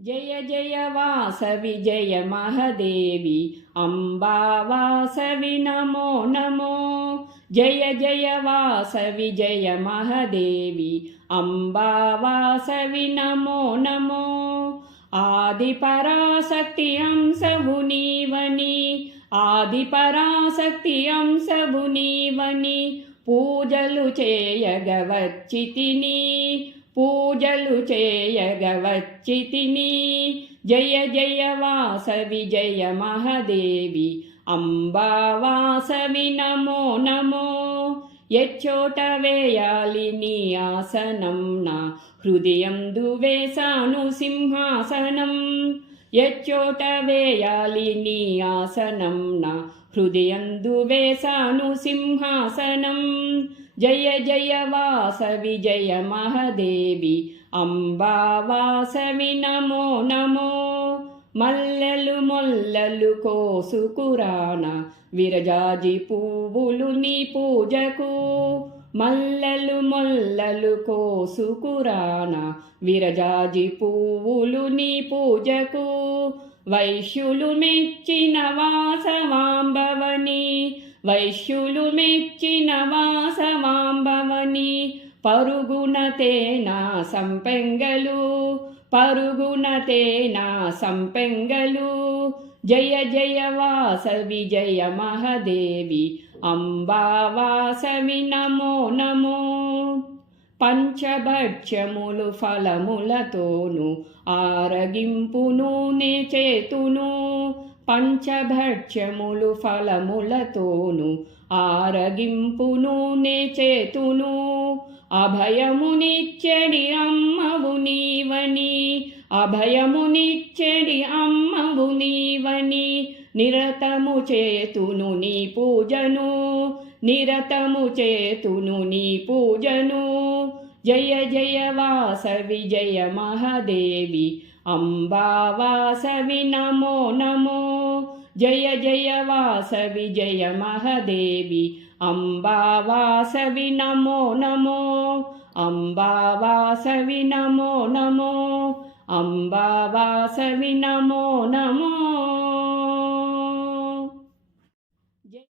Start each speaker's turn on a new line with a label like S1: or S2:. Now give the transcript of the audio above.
S1: జయ జయ వాసవి జయ మహదేవి అంబా వాసవి నమో నమో. జయ జయ వాసవి జయ మహదేవి అంబా వాసవి నమో నమో. ఆది పరాశక్తి అంశవు నీవని ఆది పరాశక్తి అంశవు నీవని పూజలు చేయగవచ్చితిని పూజలు చేయగవచ్చితిని జయ జయ వాసవి జయ మహదేవి. అంబా వాసవి నమో నమో. ఎచ్చోట వేయాలి నీ ఆసనం నా హృదయం దువేశాను సింహాసనం. ఎచ్చోట వేయాలి నీ ఆసనం నా హృదయం దువేశాను సింహాసనం. జయ జయ వాసవి జయ మహదేవి. అంబా వాసవి నమో నమో. మల్లెలు మొల్లలు కోసుకురాన విరజాజి పువ్వులు నీ పూజకు. మల్లెలు మొల్లలు కోసుకురాన విరజాజి పువ్వులు నీ పూజకు. వైశ్యులు మెచ్చిన వాసవాంబవని. వైశ్యులు మెచ్చిన వాసమాంబవని పరుగున సంపెంగలు పరుగున నా సంపెంగలు. జయ జయ వాసవి జయ మహదేవి అంబావాసవి నమో నమో. పంచభక్ష్యములు ఫలములతోను ఆరగింపును నే చేతును. పంచభక్ష్యములు ఫలములతోను ఆరగింపును నే చేతును అభయమునిచ్చడి అమ్మవు నీవని అభయమునిచ్చడి అమ్మవు నీవని. నిరతము చేతును నీ పూజను నిరతము చేతును నీ పూజను. జయ జయ వాసవి జయ మహాదేవి అంబా వాసవి నమో నమో. జయ జయ వాసవి జయ మహాదేవి. అంబా వాసవి నమో. నమో అంబా వాసవి నమో నమో.